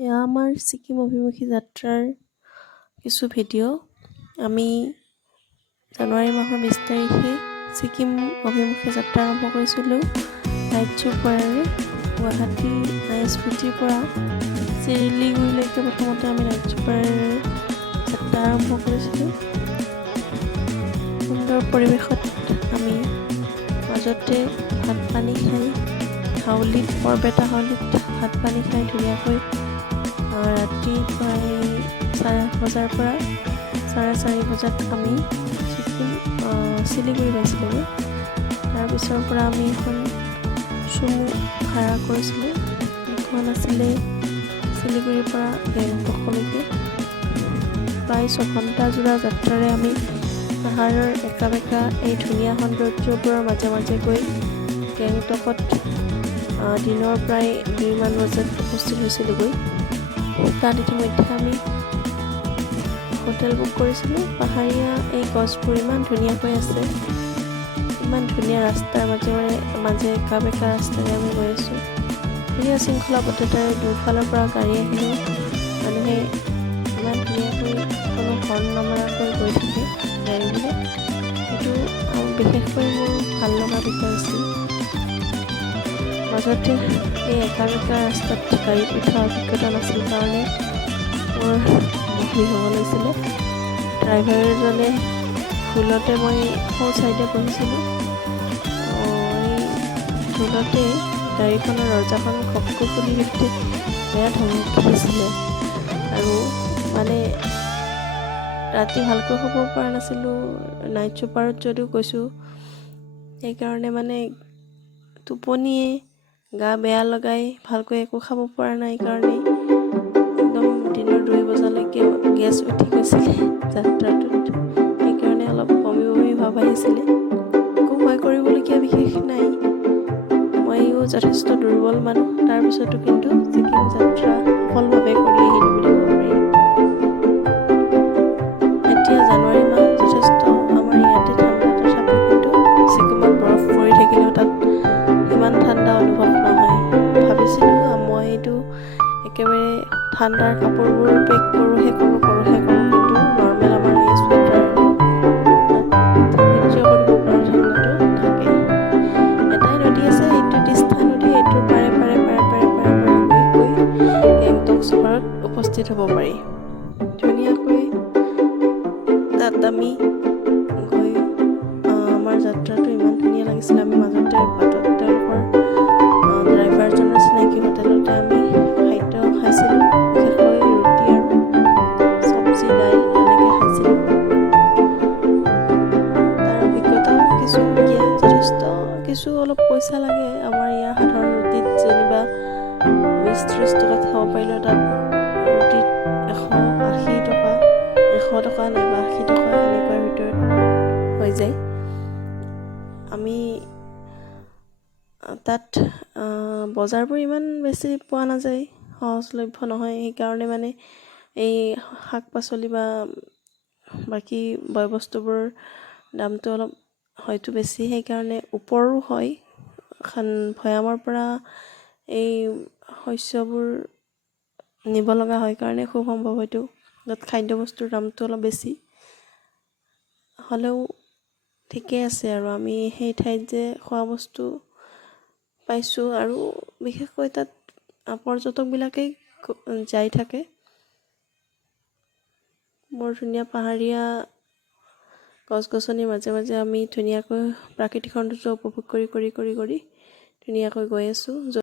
এয়া আমাৰ ছিকিম অভিমুখী যাত্ৰাৰ কিছু ভিডিঅ'। আমি জানুৱাৰী মাহৰ 20 তাৰিখে ছিকিম অভিমুখী যাত্ৰা আৰম্ভ কৰিছিলোঁ নাইট চুপাৰেৰে। গুৱাহাটী ISBTৰ পৰা চিলিগুৰিলৈকে প্ৰথমতে আমি নাইট চুপাৰেৰে যাত্ৰা আৰম্ভ কৰিছিলোঁ। সুন্দৰ পৰিৱেশত আমি মাজতে ভাত পানী খাই বৰপেটা হাউলিত ভাত পানী খাই ধুনীয়াকৈ ৰাতি প্ৰায় 8:30 বজাৰ পৰা 4:30 বজাত আমি চিলিগুৰি পাইছিলোঁগৈ। তাৰপিছৰ পৰা আমি এখন চুমু ভাড়া কৰিছিলোঁ। এখন আছিলে চিলিগুৰিৰ পৰা গেংটকলৈকে। প্ৰায় 6 ঘণ্টা জোৰা যাত্ৰাৰে আমি পাহাৰৰ একা বেকা এই ধুনীয়া সৌন্দৰ্যবোৰৰ মাজে মাজে গৈ গেংটকত দিনৰ প্ৰায় 2মান বজাত উপস্থিত হৈছিলোঁগৈ। তাত ইতিমধ্যে আমি হোটেল বুক কৰিছিলোঁ। পাহাৰীয়া এই গছবোৰ ইমান ধুনীয়াকৈ আছে, ইমান ধুনীয়া ৰাস্তাৰ মাজে একা বেকা ৰাস্তাৰে আমি গৈ আছোঁ। ধুনীয়া শৃংখলাবদ্ধতাৰে দুফালৰ পৰা গাড়ী আহিলেও মানুহে ইমান ধুনীয়াকৈ কোনো হৰ্ণ নমৰাকৈ গৈ থাকে গাড়ীবোৰে। সেইটো বিশেষকৈ মোৰ ভাল লগা বিষয় আছিল। মাজতে এই একা বেকা ৰাস্তাত গাড়ীত উঠা অভিজ্ঞতা নাছিল কাৰণে মোৰ বমি হ'ব লৈছিলে। ড্ৰাইভাৰজনে ভুলতে মই সোঁ চাইডে বহিছিলোঁ। এই ভুলতে গাড়ীখনৰ দৰজাখন ঘপকৈ খুলি দিওঁতে বেয়া ধমকি দিছিলে। আৰু মানে ৰাতি ভালকৈ শুব পৰা নাছিলোঁ। নাইট চুপাৰত যদিও গৈছোঁ, সেইকাৰণে মানে টোপনিয়ে গা বেয়া লগাই ভালকৈ একো খাব পৰা নাই কাৰণে একদম দিনৰ 2 বজালৈকে গেছ উঠি গৈছিলে যাত্ৰাটোত। সেইকাৰণে অলপ বমি ভাৱ আহিছিলে। একো ভয় কৰিবলগীয়া বিশেষ নাই, মইও যথেষ্ট দুৰ্বল মানুহ। তাৰপিছতো কিন্তু ছিকিম যাত্ৰা সফলভাৱে কৰি আহিলোঁ বুলি ক'ব পাৰি। এতিয়া জানুৱাৰী মাহ, যথেষ্ট আমাৰ ইয়াতে ঠাণ্ডা, তথাপিও কিন্তু ছিকিমত বৰফ পৰি থাকিলেও তাত ইমান ঠাণ্ডা অনুভৱ নহয়। ভাবিছিলোঁ মই এইটো একেবাৰে ঠাণ্ডাৰ কাপোৰবোৰ পেক কৰোঁহে কৰোঁ কিন্তু নৰ্মেল আমাৰ এই চুৱেটাৰ সহ্য কৰিব পৰা ঠাণ্ডাটো থাকে। এটাই নদী আছে, এইটো তিষ্টা নদী। এইটোৰ পাৰে গৈ গেংটক চহৰত উপস্থিত হ'ব পাৰি। ধুনীয়াকৈ তাত আমি গৈ আমাৰ যাত্ৰাটো ইমান ধুনীয়া লাগিছিল। আমি মাজতে বাটত তেওঁলোকৰ ড্ৰাইভাৰজনৰ চিনাকি হোটেলতে আমি খাদ্য খাইছিলোঁ। বিশেষকৈ ৰুটি আৰু চব্জি দাইল এনেকৈ খাইছিলোঁ। তাৰ অভিজ্ঞতাও কিছু সুকীয়া, যথেষ্ট কিছু অলপ পইচা লাগে। আমাৰ ইয়াৰ সাধাৰণ ৰুটিত যেনিবা 20-30 টকাত খাব পাৰিলেও তাত ৰুটিত 180 টকা, 100 টকা নাইবা 80 টকা এনেকুৱাৰ ভিতৰত হৈ যায়। আমি তাত বজাৰবোৰ ইমান বেছি পোৱা নাযায়, সহজলভ্য নহয়। সেইকাৰণে মানে এই শাক পাচলি বা বাকী বয় বস্তুবোৰৰ দামটো অলপ হয়তো বেছি, সেইকাৰণে ওপৰো হয়। ভৈয়ামৰ পৰা এই শস্যবোৰ নিব লগা হয় কাৰণে খুব সম্ভৱ হয়তো তাত খাদ্যবস্তুৰ দামটো অলপ বেছি হ'লেও ঠিকে আছে। আৰু আমি সেই ঠাইত যে খোৱা বস্তু পাইছোঁ, আৰু বিশেষকৈ তাত পৰ্যটকবিলাকেই যাই থাকে। বৰ ধুনীয়া পাহাৰীয়া গছ গছনিৰ মাজে মাজে আমি ধুনীয়াকৈ প্ৰাকৃতিক সৌন্দৰ্য উপভোগ কৰি ধুনীয়াকৈ গৈ আছোঁ।